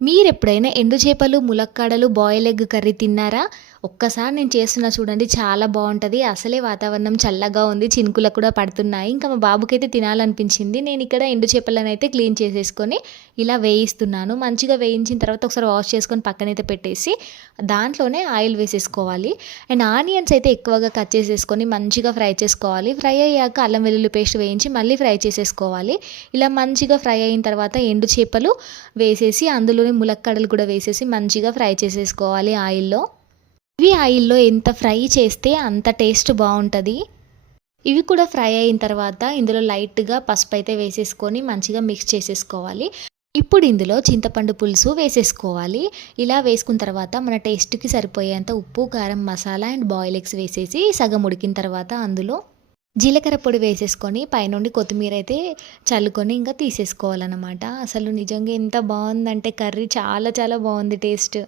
మీరెప్పుడైనా ఎండు చేపలు, ములక్కాడలు, బాయిల్ ఎగ్ కర్రీ తిన్నారా? ఒక్కసారి నేను చేస్తున్నా చూడండి చాలా బావుంటది. అసలే వాతావరణం చల్లగా ఉంది. చినుకులు కూడా పడుతున్నాయి. ఇంకా మా బాబుకైతే తినాలనిపించింది. నేనిక్కడ ఎండు చేపలనైతే క్లీన్ చేసేసుకొని ఇలా వేయిస్తున్నాను. మంచిగా వేయించిన తర్వాత ఒకసారి వాష్ చేసుకొని పక్కనైతే పెట్టేసి దాంట్లోనే ఆయిల్ వేసేసుకోవాలి. అండ్ ఆనియన్స్ అయితే ఎక్కువగా కట్ చేసేసుకొని మంచిగా ఫ్రై చేసుకోవాలి. ఫ్రై అయ్యాక అల్లం వెల్లుల్లి పేస్ట్ వేయించి మళ్ళీ ఫ్రై చేసేసుకోవాలి. ఇలా మంచిగా ఫ్రై అయిన తర్వాత ఎండు చేపలు వేసేసి అందులోనే ములక్కాడలు కూడా వేసేసి మంచిగా ఫ్రై చేసేసుకోవాలి ఆయిల్‌లో. ఇవి ఆయిల్‌లో ఎంత ఫ్రై చేస్తే అంత టేస్ట్ బావుంటది. ఇవి కూడా ఫ్రై అయిన తర్వాత ఇందులో లైట్‌గా పసుపైతే వేసేసుకొని మంచిగా మిక్స్ చేసేసుకోవాలి. ఇప్పుడు ఇందులో చింతపండు పులుసు వేసేసుకోవాలి. ఇలా వేసుకున్న తర్వాత మన టేస్ట్‌కి సరిపోయేంత ఉప్పు, కారం, మసాలా అండ్ బాయిల్ ఎగ్స్ వేసేసి సగం ఉడికిన తర్వాత అందులో జీలకర్ర పొడి వేసేసుకొని పైనుండి కొత్తిమీర అయితే చల్లుకొని ఇంకా తీసేసుకోవాలన్నమాట. అసలు నిజంగా ఎంత బావుందంటే కర్రీ చాలా చాలా బావుంది టేస్ట్.